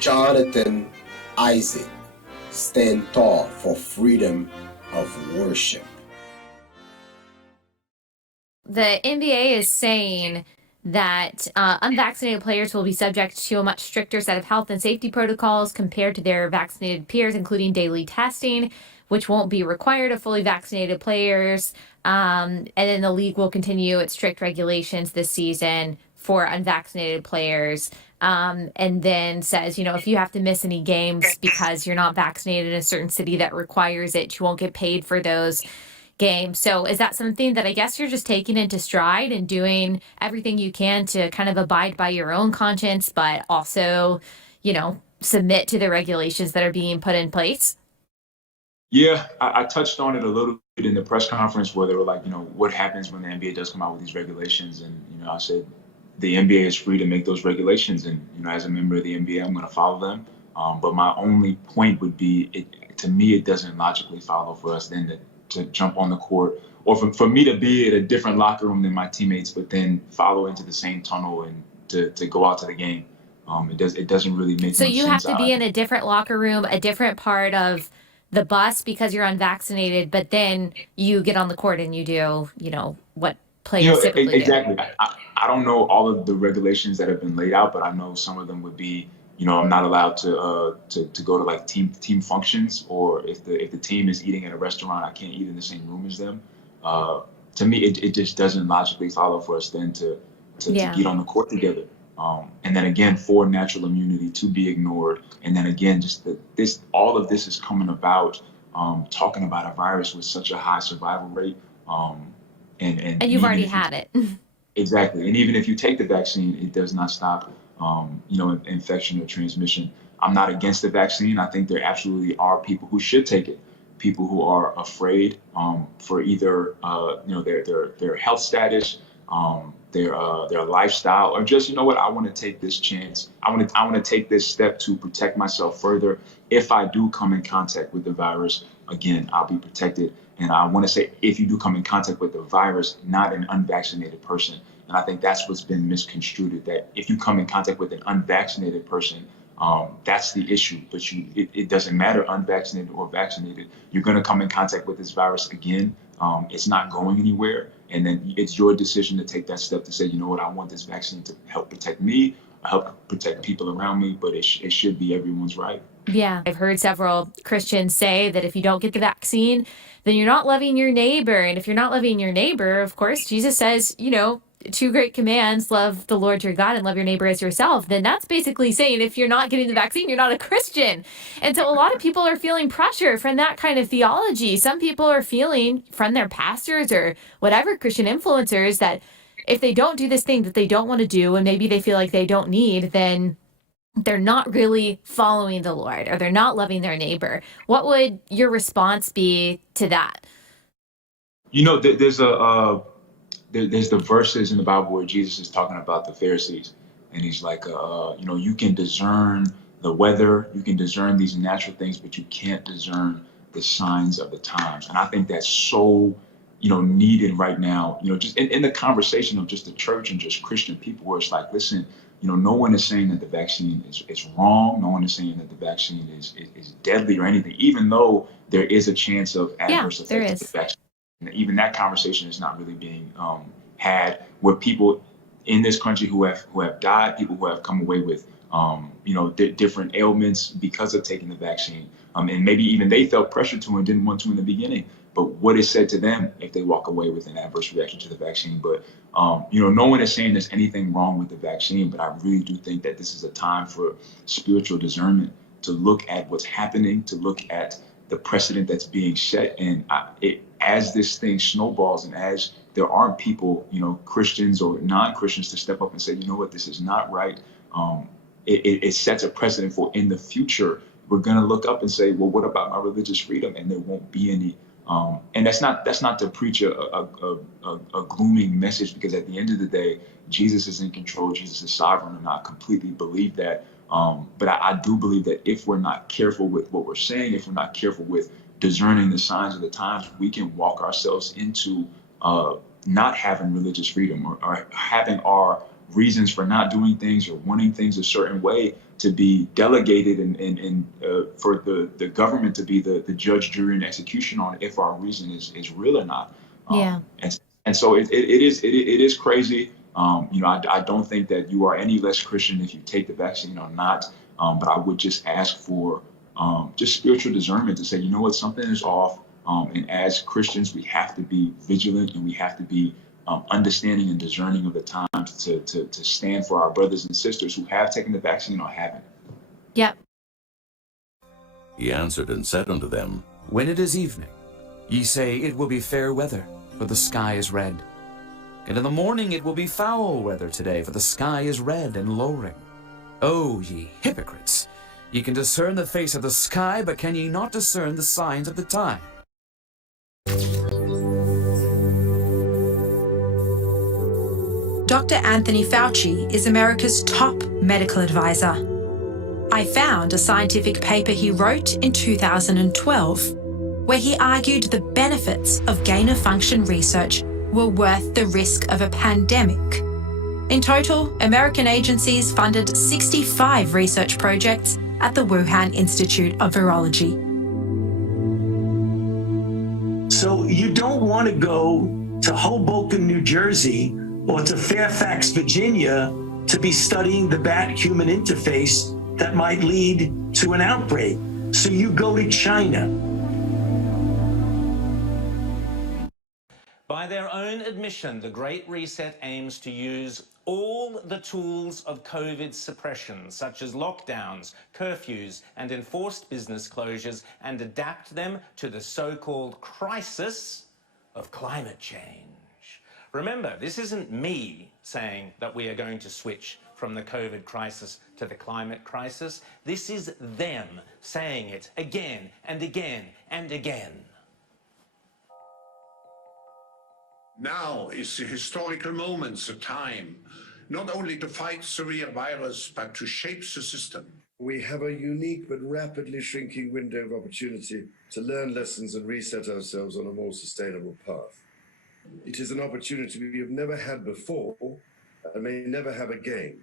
Jonathan Isaac, stand tall for freedom of worship. The NBA is saying that unvaccinated players will be subject to a much stricter set of health and safety protocols compared to their vaccinated peers, including daily testing, which won't be required of fully vaccinated players. And then the league will continue its strict regulations this season for unvaccinated players. And then says, if you have to miss any games because you're not vaccinated in a certain city that requires it, you won't get paid for those game. So is that something that I guess you're just taking into stride and doing everything you can to kind of abide by your own conscience, but also, submit to the regulations that are being put in place? Yeah, I touched on it a little bit in the press conference where they were like, what happens when the NBA does come out with these regulations? And, I said, the NBA is free to make those regulations. And, as a member of the NBA, I'm going to follow them. But my only point would be, to me, it doesn't logically follow for us then to jump on the court, or for me to be at a different locker room than my teammates, but then follow into the same tunnel and to go out to the game. It doesn't really make So much you sense. have to be in a different locker room, a different part of the bus because you're unvaccinated, but then you get on the court and you do, what players typically exactly. do. I don't know all of the regulations that have been laid out, but I know some of them would be, I'm not allowed to go to like team functions, or if the team is eating at a restaurant, I can't eat in the same room as them. To me, it just doesn't logically follow for us then to get on the court together. And then again, for natural immunity to be ignored, and then again, just all of this is coming about, talking about a virus with such a high survival rate. And you've already had it. Exactly. And even if you take the vaccine, it does not stop, infection or transmission. I'm not against the vaccine. I think there absolutely are people who should take it. People who are afraid for either, their health status, their lifestyle, or just, I want to take this chance. I want to take this step to protect myself further. If I do come in contact with the virus, again, I'll be protected. And I want to say, if you do come in contact with the virus, not an unvaccinated person. And I think that's what's been misconstrued, that if you come in contact with an unvaccinated person, that's the issue. But it doesn't matter, unvaccinated or vaccinated. You're going to come in contact with this virus again. It's not going anywhere. And then it's your decision to take that step to say, you know what, I want this vaccine to help protect me, help protect people around me, but it should be everyone's right. Yeah, I've heard several Christians say that if you don't get the vaccine, then you're not loving your neighbor. And if you're not loving your neighbor, of course, Jesus says, two great commands, love the Lord your God and love your neighbor as yourself. Then that's basically saying if you're not getting the vaccine, you're not a Christian. And so a lot of people are feeling pressure from that kind of theology. Some people are feeling from their pastors or whatever Christian influencers that if they don't do this thing that they don't want to do, and maybe they feel like they don't need, then they're not really following the Lord, or they're not loving their neighbor. What would your response be to that? There's the verses in the Bible where Jesus is talking about the Pharisees, and he's like, you can discern the weather, you can discern these natural things, but you can't discern the signs of the times. And I think that's so, needed right now, just in the conversation of just the church and just Christian people, where it's like, listen, no one is saying that the vaccine is wrong. No one is saying that the vaccine is deadly or anything, even though there is a chance of adverse effects of the vaccine. And even that conversation is not really being had, where people in this country who have died, people who have come away with different ailments because of taking the vaccine, and maybe even they felt pressure to and didn't want to in the beginning. But what is said to them if they walk away with an adverse reaction to the vaccine? But no one is saying there's anything wrong with the vaccine, but I really do think that this is a time for spiritual discernment, to look at what's happening, to look at the precedent that's being set. And as this thing snowballs, and as there aren't people, Christians or non-Christians, to step up and say, you know what, this is not right. It sets a precedent for, in the future, we're going to look up and say, well, what about my religious freedom? And there won't be any. And that's not to preach a glooming message, because at the end of the day, Jesus is in control. Jesus is sovereign, and I completely believe that. But I do believe that if we're not careful with what we're saying, if we're not careful with discerning the signs of the times, we can walk ourselves into not having religious freedom, or having our reasons for not doing things or wanting things a certain way to be delegated and for the government to be the judge, jury, and execution on if our reason is real or not. Yeah. And so it is crazy. I don't think that you are any less Christian if you take the vaccine or not. But I would just ask for just spiritual discernment to say, you know what, something is off. And as Christians, we have to be vigilant and we have to be understanding and discerning of the times to stand for our brothers and sisters who have taken the vaccine or haven't. Yep. He answered and said unto them, When it is evening, ye say, It will be fair weather, for the sky is red. And in the morning it will be foul weather today, for the sky is red and lowering. O ye hypocrites! Ye can discern the face of the sky, but can ye not discern the signs of the time? Dr. Anthony Fauci is America's top medical advisor. I found a scientific paper he wrote in 2012, where he argued the benefits of gain-of-function research were worth the risk of a pandemic. In total, American agencies funded 65 research projects at the Wuhan Institute of Virology. So you don't want to go to Hoboken, New Jersey, or to Fairfax, Virginia, to be studying the bat-human interface that might lead to an outbreak. So you go to China. By their own admission, the Great Reset aims to use all the tools of COVID suppression, such as lockdowns, curfews, and enforced business closures, and adapt them to the so-called crisis of climate change. Remember, this isn't me saying that we are going to switch from the COVID crisis to the climate crisis. This is them saying it again and again and again. Now is the historical moment, the time, not only to fight the real virus, but to shape the system. We have a unique but rapidly shrinking window of opportunity to learn lessons and reset ourselves on a more sustainable path. It is an opportunity we have never had before and may never have again.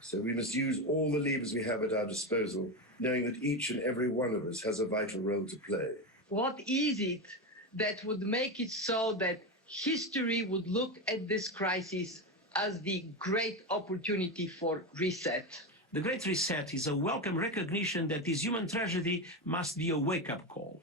So we must use all the levers we have at our disposal, knowing that each and every one of us has a vital role to play. What is it that would make it so that history would look at this crisis as the great opportunity for reset? The Great Reset is a welcome recognition that this human tragedy must be a wake-up call.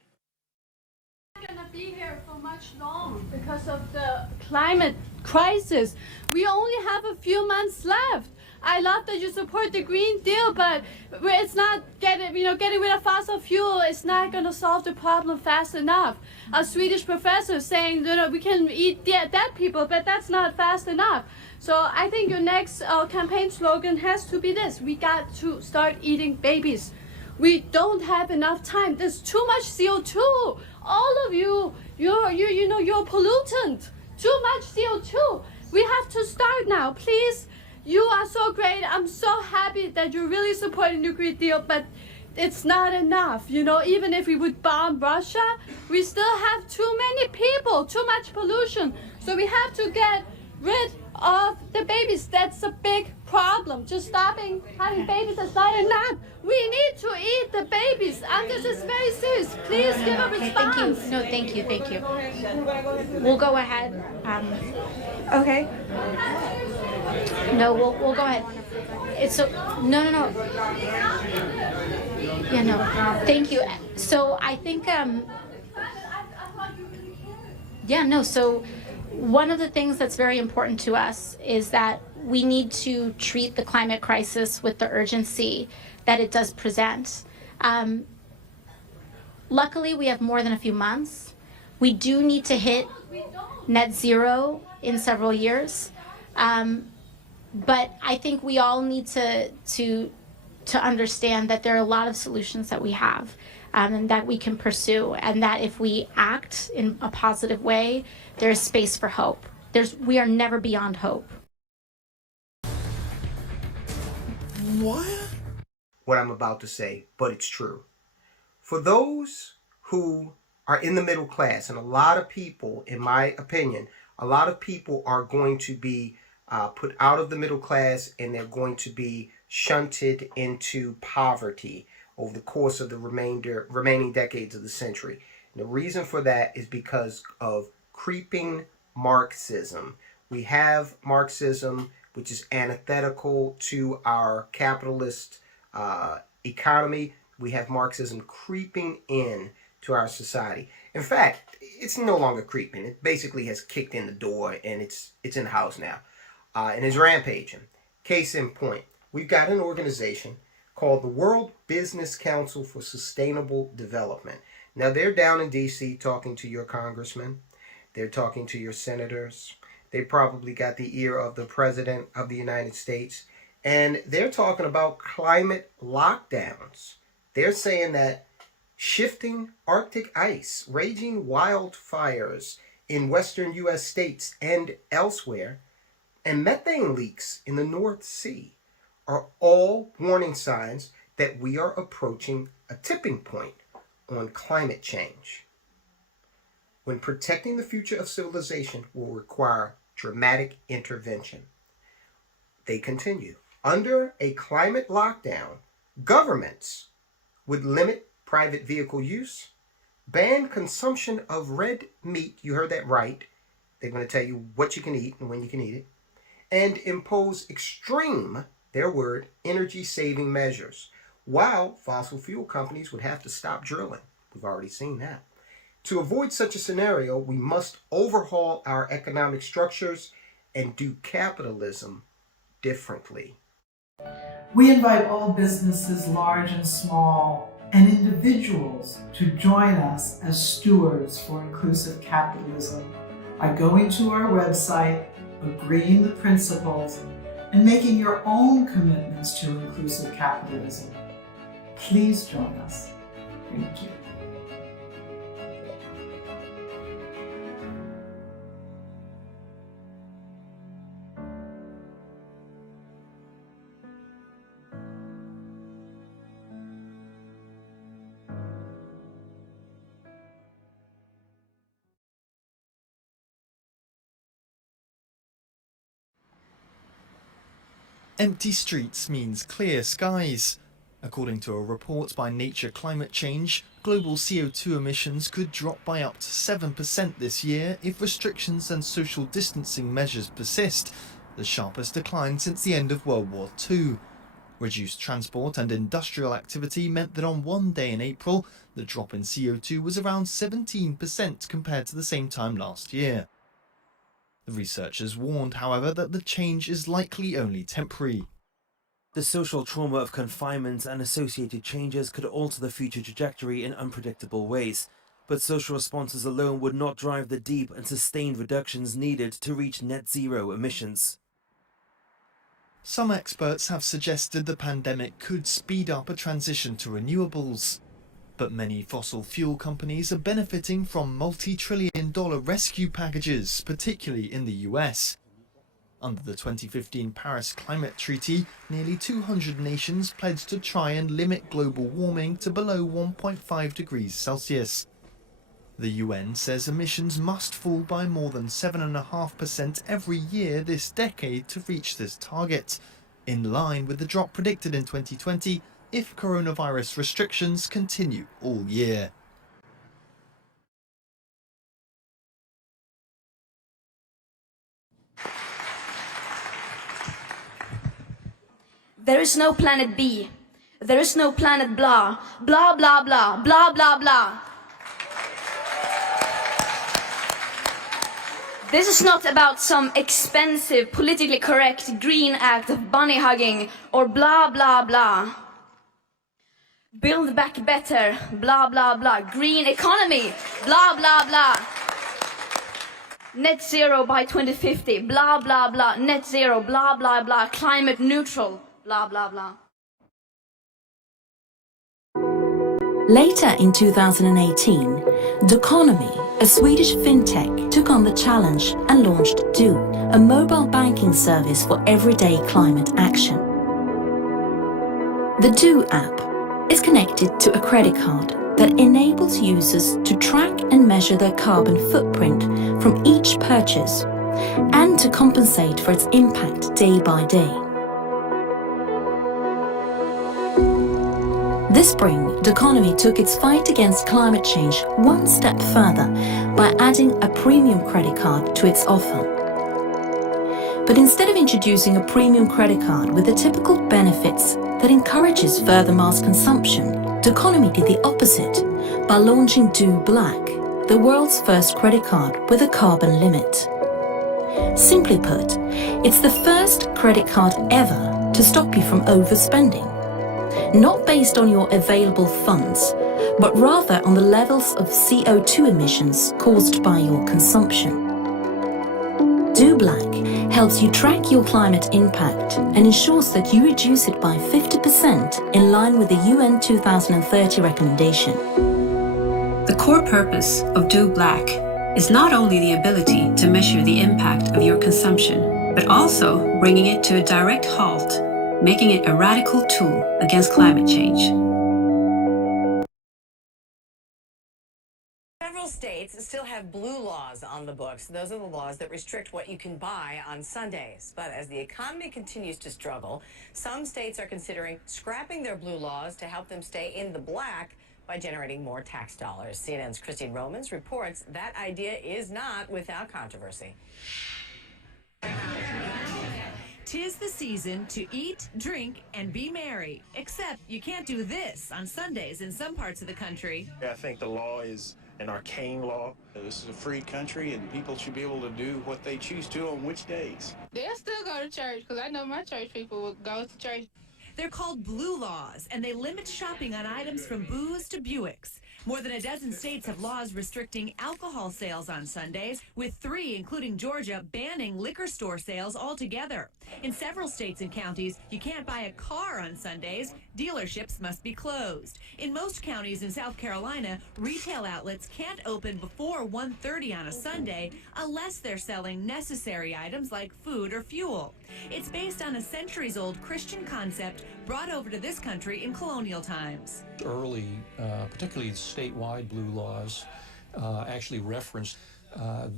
We're not going to be here for much long because of the climate crisis. We only have a few months left. I love that you support the Green Deal, but it's not getting rid of fossil fuel. It's not going to solve the problem fast enough. A Swedish professor saying, we can eat dead people, but that's not fast enough. So I think your next campaign slogan has to be this: we got to start eating babies. We don't have enough time. There's too much CO2. All of you, you're a pollutant. Too much CO2. We have to start now, please. You are so great. I'm so happy that you're really supporting the Green Deal, but it's not enough. Even if we would bomb Russia, we still have too many people, too much pollution. So we have to get rid of the babies. That's a big problem. Just stopping having babies is not enough. We need to eat the babies. And this is very serious. Please give a response. Thank you. No, thank you. We'll go ahead. Okay. No, we'll go ahead. It's so no. Yeah, no. Thank you. So I think so one of the things that's very important to us is that we need to treat the climate crisis with the urgency that it does present. Luckily, we have more than a few months. We do need to hit net zero in several years. But I think we all need to understand that there are a lot of solutions that we have and that we can pursue, and that if we act in a positive way, there's space for hope. We are never beyond hope. What I'm about to say, but it's true. For those who are in the middle class, and a lot of people, in my opinion, a lot of people are going to be put out of the middle class, and they're going to be shunted into poverty over the course of the remaining decades of the century. And the reason for that is because of creeping Marxism. We have Marxism, which is antithetical to our capitalist economy. We have Marxism creeping in to our society. In fact, it's no longer creeping. It basically has kicked in the door, and it's in the house now, and is rampaging. Case in point, we've got an organization called the World Business Council for Sustainable Development. Now, they're down in D.C. talking to your congressmen. They're talking to your senators. They probably got the ear of the President of the United States. And they're talking about climate lockdowns. They're saying that shifting Arctic ice, raging wildfires in western U.S. states and elsewhere, and methane leaks in the North Sea are all warning signs that we are approaching a tipping point on climate change, when protecting the future of civilization will require dramatic intervention. They continue. Under a climate lockdown, governments would limit private vehicle use, ban consumption of red meat, you heard that right, they're going to tell you what you can eat and when you can eat it, and impose extreme, their word, energy-saving measures, while fossil fuel companies would have to stop drilling. We've already seen that. To avoid such a scenario, we must overhaul our economic structures and do capitalism differently. We invite all businesses, large and small, and individuals to join us as stewards for inclusive capitalism by going to our website, agreeing the principles, and making your own commitments to inclusive capitalism. Please join us. Thank you. Empty streets means clear skies. According to a report by Nature Climate Change, global CO2 emissions could drop by up to 7% this year if restrictions and social distancing measures persist, the sharpest decline since the end of World War II. Reduced transport and industrial activity meant that on one day in April, the drop in CO2 was around 17% compared to the same time last year. The researchers warned, however, that the change is likely only temporary. The social trauma of confinement and associated changes could alter the future trajectory in unpredictable ways, but social responses alone would not drive the deep and sustained reductions needed to reach net zero emissions. Some experts have suggested the pandemic could speed up a transition to renewables. But many fossil fuel companies are benefiting from multi-trillion-dollar rescue packages, particularly in the US. Under the 2015 Paris Climate Treaty, nearly 200 nations pledged to try and limit global warming to below 1.5 degrees Celsius. The UN says emissions must fall by more than 7.5% every year this decade to reach this target, in line with the drop predicted in 2020 if coronavirus restrictions continue all year. There is no planet B. There is no planet blah, blah, blah, blah, blah, blah, blah. This is not about some expensive, politically correct green act of bunny hugging or blah, blah, blah. Build back better, blah, blah, blah. Green economy, blah, blah, blah. Net zero by 2050, blah, blah, blah. Net zero, blah, blah, blah. Climate neutral, blah, blah, blah. Later in 2018, Doconomy, a Swedish fintech, took on the challenge and launched Do, a mobile banking service for everyday climate action. The Do app is connected to a credit card that enables users to track and measure their carbon footprint from each purchase and to compensate for its impact day by day. This spring, the economy took its fight against climate change one step further by adding a premium credit card to its offer. But instead of introducing a premium credit card with the typical benefits that encourages further mass consumption, the economy did the opposite by launching Do Black, the world's first credit card with a carbon limit. Simply put, it's the first credit card ever to stop you from overspending. Not based on your available funds, but rather on the levels of CO2 emissions caused by your consumption. Do Black helps you track your climate impact and ensures that you reduce it by 50% in line with the UN 2030 recommendation. The core purpose of Do Black is not only the ability to measure the impact of your consumption, but also bringing it to a direct halt, making it a radical tool against climate change. Several states still have blue laws on the books. Those are the laws that restrict what you can buy on Sundays. But as the economy continues to struggle, some states are considering scrapping their blue laws to help them stay in the black by generating more tax dollars. CNN's Christine Romans reports that idea is not without controversy. 'Tis the season to eat, drink, and be merry. Except you can't do this on Sundays in some parts of the country. I think the law is an arcane law. This is a free country, and people should be able to do what they choose to on which days. They'll still go to church, because I know my church people will go to church. They're called blue laws, and they limit shopping on items from booze to Buicks. More than a dozen states have laws restricting alcohol sales on Sundays, with 3, including Georgia, banning liquor store sales altogether. In several states and counties, you can't buy a car on Sundays. Dealerships must be closed. In most counties in South Carolina, retail outlets can't open before 1:30 on a Sunday unless they're selling necessary items like food or fuel. It's based on a centuries-old Christian concept brought over to this country in colonial times. Early, particularly statewide blue laws, actually referenced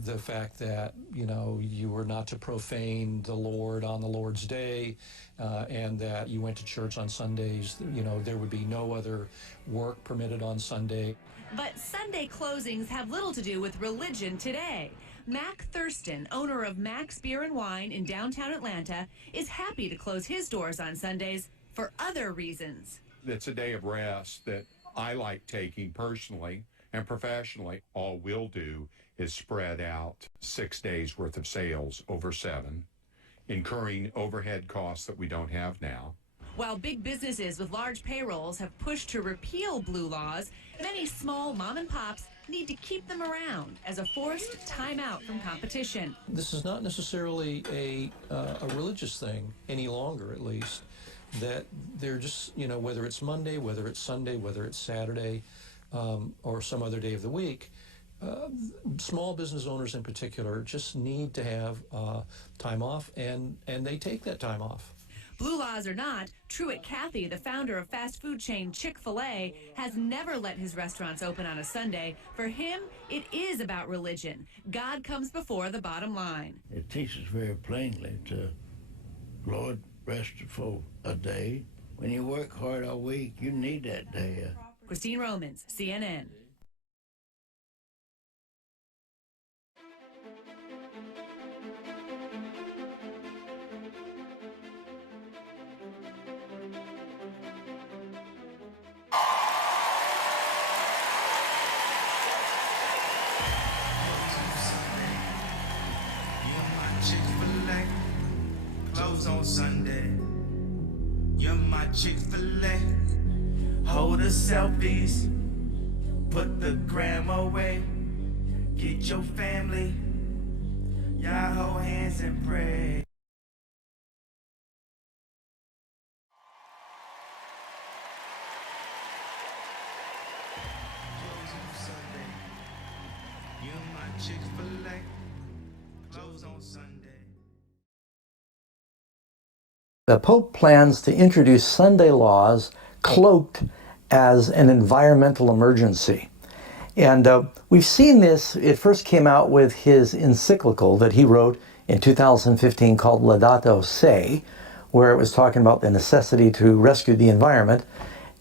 the fact that, you were not to profane the Lord on the Lord's Day, and that you went to church on Sundays. There would be no other work permitted on Sunday. But Sunday closings have little to do with religion today. Mac Thurston, owner of Mac's Beer and Wine in downtown Atlanta, is happy to close his doors on Sundays for other reasons. It's a day of rest that I like taking personally and professionally. All we'll do is spread out 6 days worth of sales over 7, incurring overhead costs that we don't have now. While big businesses with large payrolls have pushed to repeal blue laws, many small mom and pops need to keep them around as a forced timeout from competition. This is not necessarily a religious thing any longer, at least, that they're just, whether it's Monday, whether it's Sunday, whether it's Saturday, or some other day of the week, small business owners in particular just need to have time off, and they take that time off. Blue laws or not, Truett Cathy, the founder of fast food chain Chick-fil-A, has never let his restaurants open on a Sunday. For him, it is about religion. God comes before the bottom line. It teaches very plainly to, Lord, rest for a day. When you work hard all week, you need that day. Christine Romans, CNN. Chick-fil-A, close on Sunday. You're my Chick-fil-A. Hold the selfies, put the gram away. Get your family, y'all hold hands and pray. Close on Sunday. You're my Chick-fil-A. Close on Sunday. The Pope plans to introduce Sunday laws cloaked as an environmental emergency. And we've seen this. It first came out with his encyclical that he wrote in 2015 called Laudato Si, where it was talking about the necessity to rescue the environment.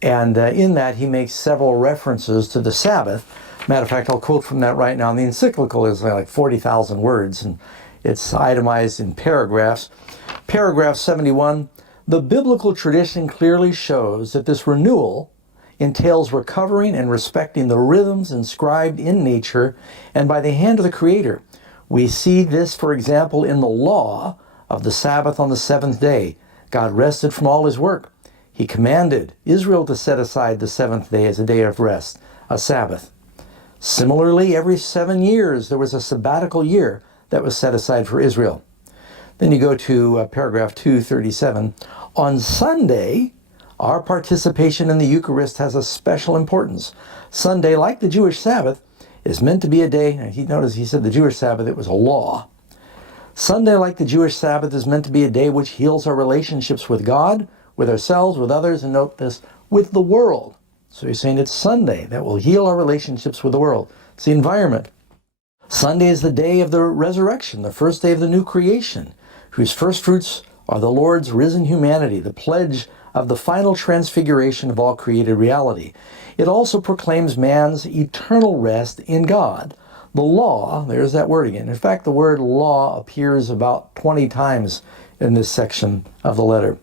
And in that, he makes several references to the Sabbath. Matter of fact, I'll quote from that right now. And the encyclical is like 40,000 words, and it's itemized in paragraphs. Paragraph 71, the biblical tradition clearly shows that this renewal entails recovering and respecting the rhythms inscribed in nature and by the hand of the Creator. We see this, for example, in the law of the Sabbath on the seventh day. God rested from all his work. He commanded Israel to set aside the seventh day as a day of rest, a Sabbath. Similarly, every 7 years there was a sabbatical year that was set aside for Israel. Then you go to paragraph 237. On Sunday, our participation in the Eucharist has a special importance. Sunday, like the Jewish Sabbath, is meant to be a day, and he said the Jewish Sabbath, it was a law. Sunday, like the Jewish Sabbath, is meant to be a day which heals our relationships with God, with ourselves, with others, and note this, with the world. So he's saying it's Sunday that will heal our relationships with the world. It's the environment. Sunday is the day of the resurrection, the first day of the new creation, whose first fruits are the Lord's risen humanity, the pledge of the final transfiguration of all created reality. It also proclaims man's eternal rest in God. The law, there's that word again. In fact, the word law appears about 20 times in this section of the letter.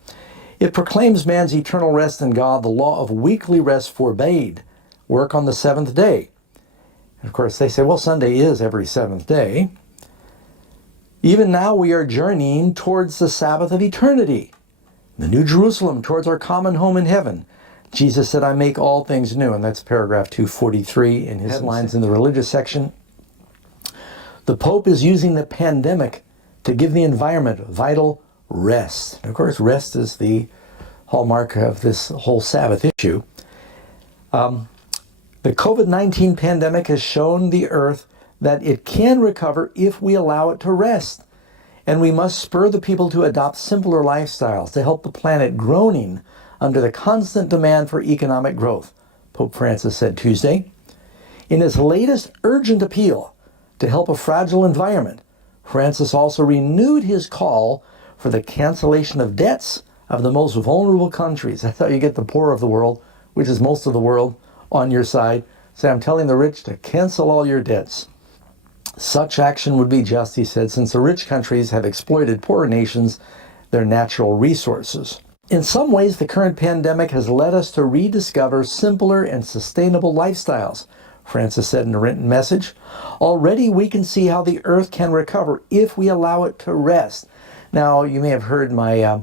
It proclaims man's eternal rest in God. The law of weekly rest forbade work on the seventh day. And of course, they say, well, Sunday is every seventh day. Even now we are journeying towards the Sabbath of eternity, the New Jerusalem, towards our common home in heaven. Jesus said, I make all things new, and that's paragraph 243 in his lines in the religious section. The Pope is using the pandemic to give the environment vital rest. And of course, rest is the hallmark of this whole Sabbath issue. The COVID-19 pandemic has shown the earth that it can recover if we allow it to rest. And we must spur the people to adopt simpler lifestyles to help the planet groaning under the constant demand for economic growth, Pope Francis said Tuesday. In his latest urgent appeal to help a fragile environment, Francis also renewed his call for the cancellation of debts of the most vulnerable countries. That's how you get the poor of the world, which is most of the world, on your side. Say, I'm telling the rich to cancel all your debts. Such action would be just, he said, since the rich countries have exploited poorer nations, their natural resources. In some ways, the current pandemic has led us to rediscover simpler and sustainable lifestyles, Francis said in a written message. Already we can see how the earth can recover if we allow it to rest. Now, you may have heard my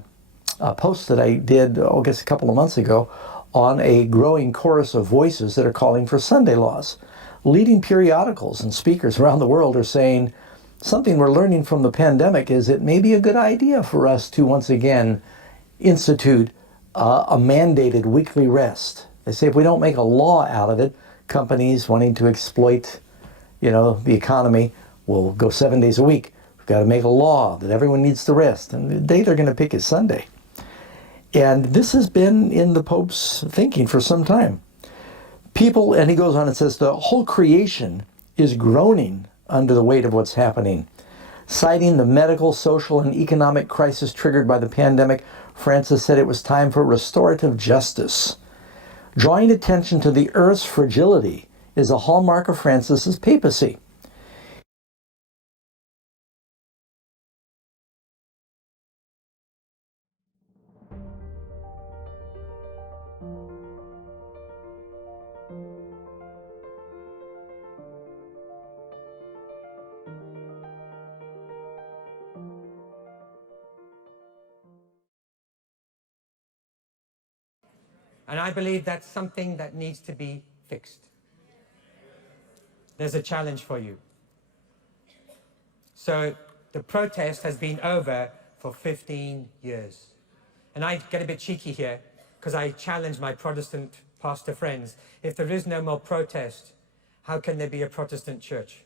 post that I did, I guess a couple of months ago, on a growing chorus of voices that are calling for Sunday laws. Leading periodicals and speakers around the world are saying something we're learning from the pandemic is it may be a good idea for us to once again institute a mandated weekly rest. They say if we don't make a law out of it, companies wanting to exploit, the economy will go 7 days a week. We've got to make a law that everyone needs to rest. And the day they're going to pick is Sunday. And this has been in the Pope's thinking for some time. People, and he goes on and says, the whole creation is groaning under the weight of what's happening. Citing the medical, social, and economic crisis triggered by the pandemic, Francis said it was time for restorative justice. Drawing attention to the earth's fragility is a hallmark of Francis's papacy. And I believe that's something that needs to be fixed. There's a challenge for you. So the protest has been over for 15 years. And I get a bit cheeky here because I challenge my Protestant pastor friends. If there is no more protest, how can there be a Protestant church?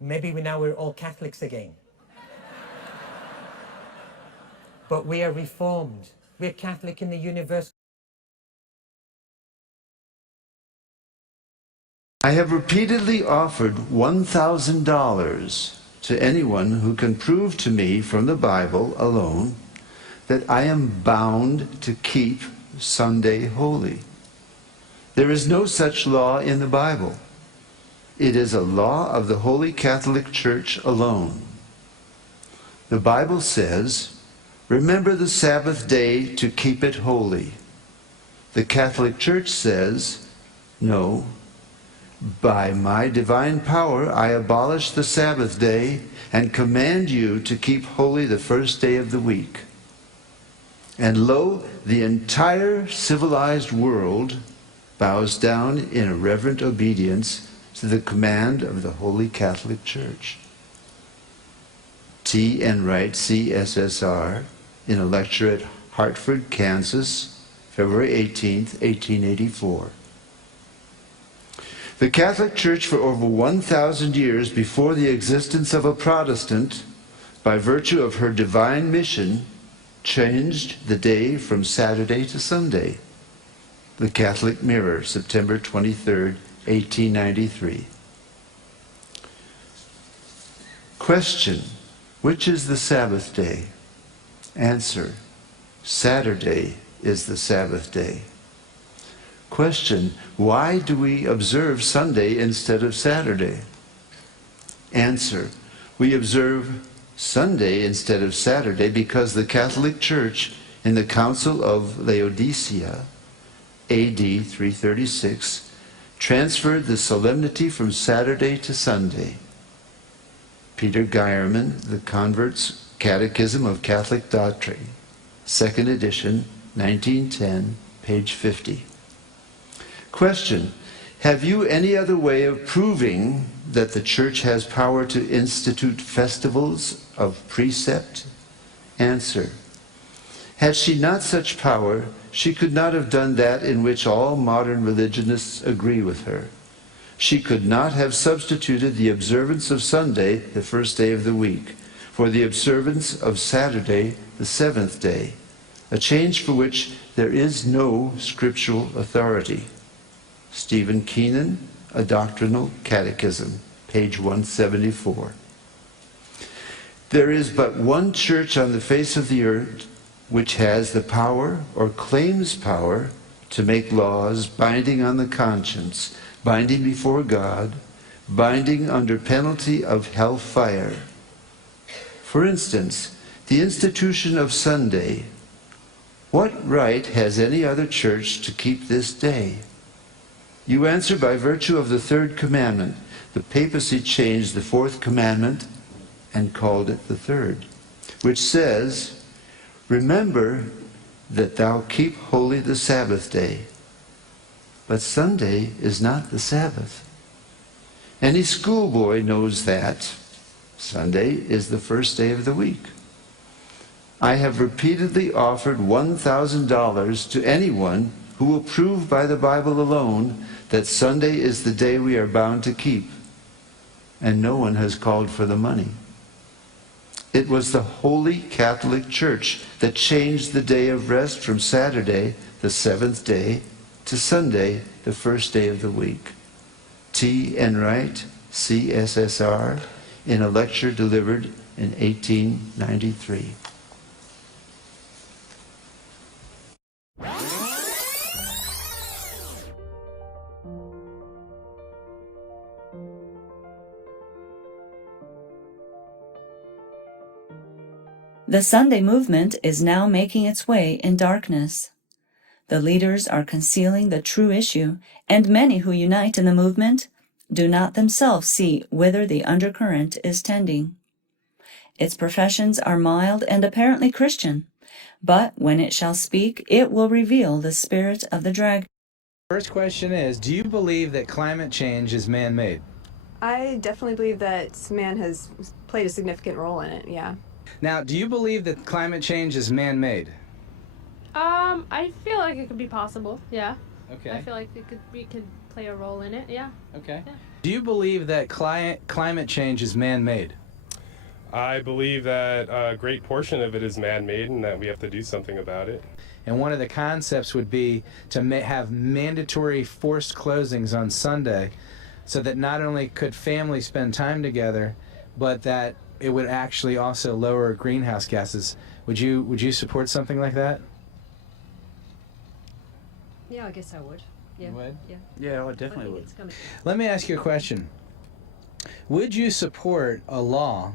Maybe we're all Catholics again. But we are Reformed. We're Catholic in the universal I have repeatedly offered $1,000 to anyone who can prove to me from the Bible alone that I am bound to keep Sunday holy. There is no such law in the Bible. It is a law of the Holy Catholic Church alone. The Bible says, "Remember the Sabbath day to keep it holy." The Catholic Church says, "No, by my divine power I abolish the Sabbath day and command you to keep holy the first day of the week." And lo, the entire civilized world bows down in reverent obedience to the command of the Holy Catholic Church. T. N. Wright, CSSR, in a lecture at Hartford, Kansas, February 18, 1884. The Catholic Church for over 1,000 years before the existence of a Protestant, by virtue of her divine mission, changed the day from Saturday to Sunday. The Catholic Mirror, September 23, 1893. Question: which is the Sabbath day? Answer: Saturday is the Sabbath day. Question: why do we observe Sunday instead of Saturday? Answer: we observe Sunday instead of Saturday because the Catholic Church in the Council of Laodicea, AD 336, transferred the solemnity from Saturday to Sunday. Peter Geierman, The Convert's Catechism of Catholic Doctrine, 2nd edition, 1910, page 50. Question: have you any other way of proving that the Church has power to institute festivals of precept? Answer: had she not such power, she could not have done that in which all modern religionists agree with her. She could not have substituted the observance of Sunday, the first day of the week, for the observance of Saturday, the seventh day, a change for which there is no scriptural authority. Stephen Keenan, A Doctrinal Catechism, page 174. There is but one church on the face of the earth which has the power, or claims power, to make laws binding on the conscience, binding before God, binding under penalty of hellfire. For instance, the institution of Sunday. What right has any other church to keep this day? You answer by virtue of the third commandment. The papacy changed the fourth commandment and called it the third, which says, "Remember that thou keep holy the Sabbath day." But Sunday is not the Sabbath. Any schoolboy knows that Sunday is the first day of the week. I have repeatedly offered $1,000 to anyone who will prove by the Bible alone that Sunday is the day we are bound to keep, and no one has called for the money. It was the Holy Catholic Church that changed the day of rest from Saturday, the seventh day, to Sunday, the first day of the week. T. N. Wright, CSSR, in a lecture delivered in 1893. The Sunday movement is now making its way in darkness. The leaders are concealing the true issue, and many who unite in the movement do not themselves see whither the undercurrent is tending. Its professions are mild and apparently Christian, but when it shall speak, it will reveal the spirit of the dragon. First question is, do you believe that climate change is man-made? I definitely believe that man has played a significant role in it, yeah. Now, do you believe that climate change is man-made? I feel like it could be possible, yeah. Okay. I feel like we could play a role in it, yeah. Okay. Yeah. Do you believe that climate change is man-made? I believe that a great portion of it is man-made and that we have to do something about it. And one of the concepts would be to have mandatory forced closings on Sunday so that not only could families spend time together, but that it would actually also lower greenhouse gases. Would you support something like that? Yeah, I guess I would. Yeah. You would? Yeah. Yeah, I definitely would. Let me ask you a question. Would you support a law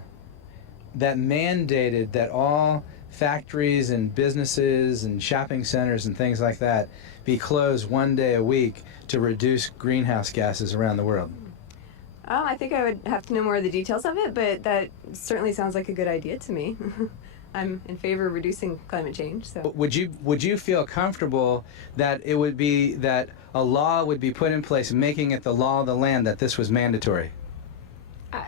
that mandated that all factories and businesses and shopping centers and things like that be closed one day a week to reduce greenhouse gases around the world? I think I would have to know more of the details of it, but that certainly sounds like a good idea to me. I'm in favor of reducing climate change. So Would you feel comfortable that it would be that a law would be put in place making it the law of the land that this was mandatory?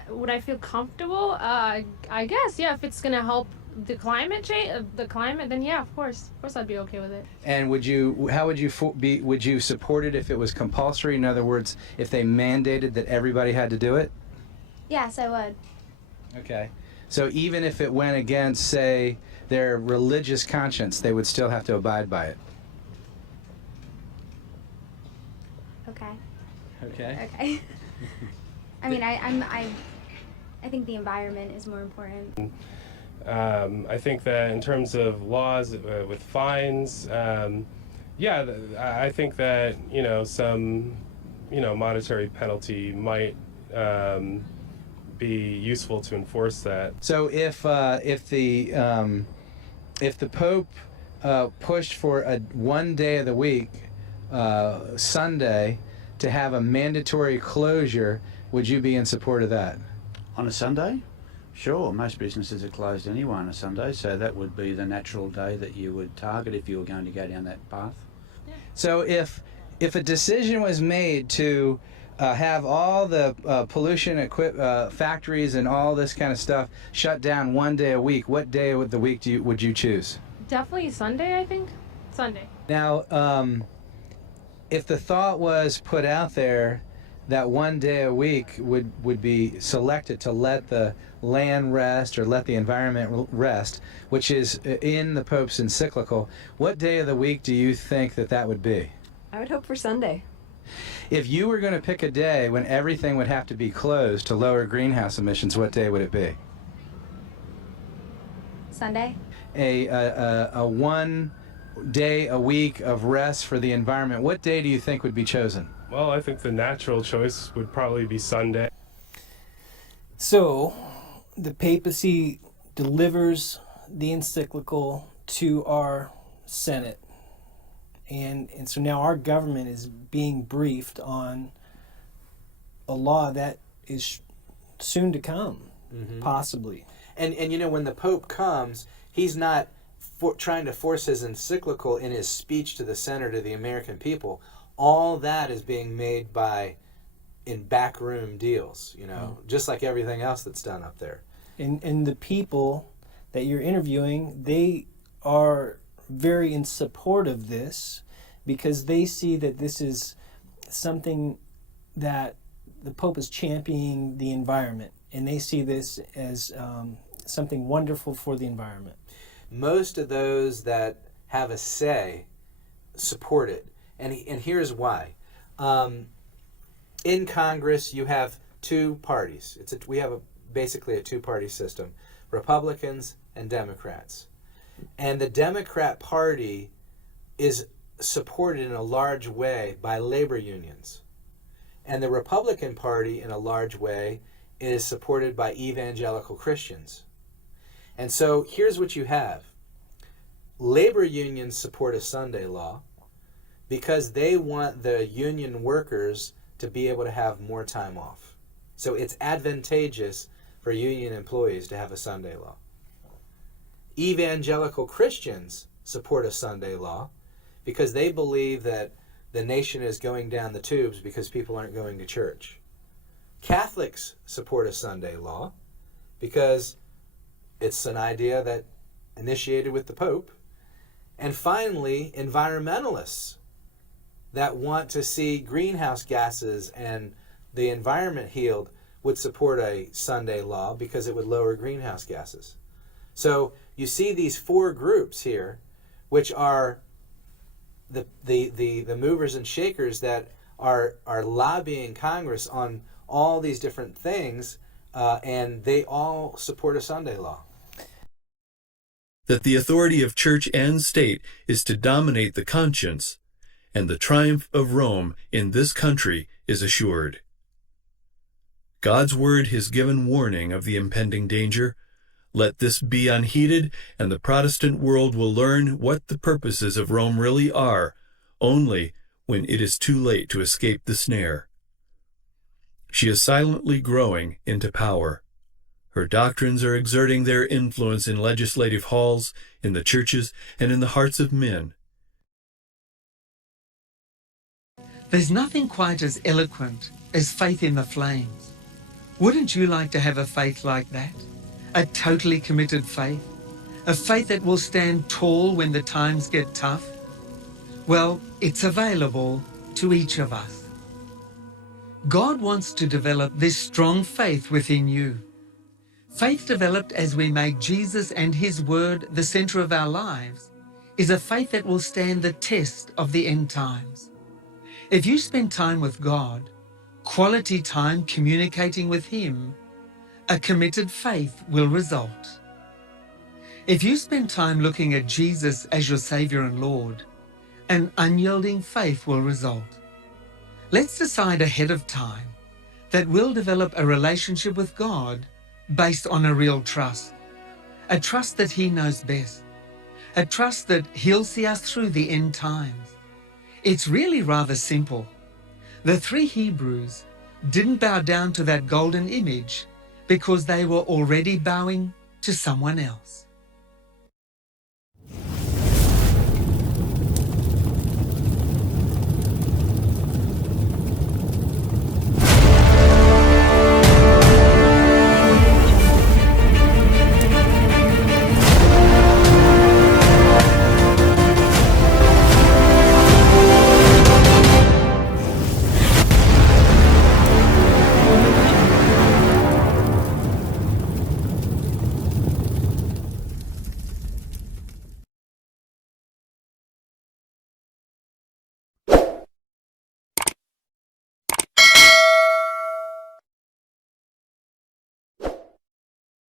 Would I feel comfortable? I guess, yeah. If it's gonna help the climate change, then yeah, of course I'd be okay with it. And would you support it if it was compulsory? In other words, if they mandated that everybody had to do it? Yes, I would. Okay. So even if it went against, say, their religious conscience, they would still have to abide by it. Okay. Okay. Okay. I mean, I think the environment is more important. I think that in terms of laws with fines, I think that some monetary penalty might be useful to enforce that. So if the Pope pushed for a one day of the week, Sunday, to have a mandatory closure, would you be in support of that? On a Sunday? Sure, most businesses are closed anyway on a Sunday, so that would be the natural day that you would target if you were going to go down that path. So if a decision was made to have all the pollution factories and all this kind of stuff shut down one day a week, what day of the week would you choose? Definitely Sunday, I think. Sunday. Now, if the thought was put out there that one day a week would be selected to let the land rest or let the environment rest, which is in the Pope's encyclical, what day of the week do you think that would be? I would hope for Sunday. If you were going to pick a day when everything would have to be closed to lower greenhouse emissions, what day would it be? Sunday. A 1 day a week of rest for the environment, what day do you think would be chosen? Well, I think the natural choice would probably be Sunday. So, the papacy delivers the encyclical to our Senate. And so now our government is being briefed on a law that is soon to come, possibly. And when the Pope comes, he's not trying to force his encyclical in his speech to the Senate or the American people. All that is being made in backroom deals, just like everything else that's done up there. And the people that you're interviewing, they are very in support of this because they see that this is something that the Pope is championing the environment, and they see this as something wonderful for the environment. Most of those that have a say support it, and here's why. In Congress, you have two parties. We have basically a two-party system, Republicans and Democrats. And the Democrat Party is supported in a large way by labor unions. And the Republican Party, in a large way, is supported by evangelical Christians. And so here's what you have. Labor unions support a Sunday law because they want the union workers to be able to have more time off. So it's advantageous for union employees to have a Sunday law. Evangelical Christians support a Sunday law because they believe that the nation is going down the tubes because people aren't going to church. Catholics support a Sunday law because it's an idea that initiated with the Pope. And finally, environmentalists that want to see greenhouse gases and the environment healed would support a Sunday law because it would lower greenhouse gases. So you see these four groups here, which are the movers and shakers that are lobbying Congress on all these different things, and they all support a Sunday law. That the authority of church and state is to dominate the conscience, and the triumph of Rome in this country is assured. God's word has given warning of the impending danger. Let this be unheeded, and the Protestant world will learn what the purposes of Rome really are, only when it is too late to escape the snare. She is silently growing into power. Her doctrines are exerting their influence in legislative halls, in the churches, and in the hearts of men. There's nothing quite as eloquent as faith in the flames. Wouldn't you like to have a faith like that? A totally committed faith? A faith that will stand tall when the times get tough? Well, it's available to each of us. God wants to develop this strong faith within you. Faith developed as we make Jesus and His Word the center of our lives is a faith that will stand the test of the end times. If you spend time with God, quality time communicating with Him, a committed faith will result. If you spend time looking at Jesus as your Savior and Lord, an unyielding faith will result. Let's decide ahead of time that we'll develop a relationship with God based on a real trust. A trust that He knows best. A trust that He'll see us through the end times. It's really rather simple. The 3 Hebrews didn't bow down to that golden image because they were already bowing to someone else.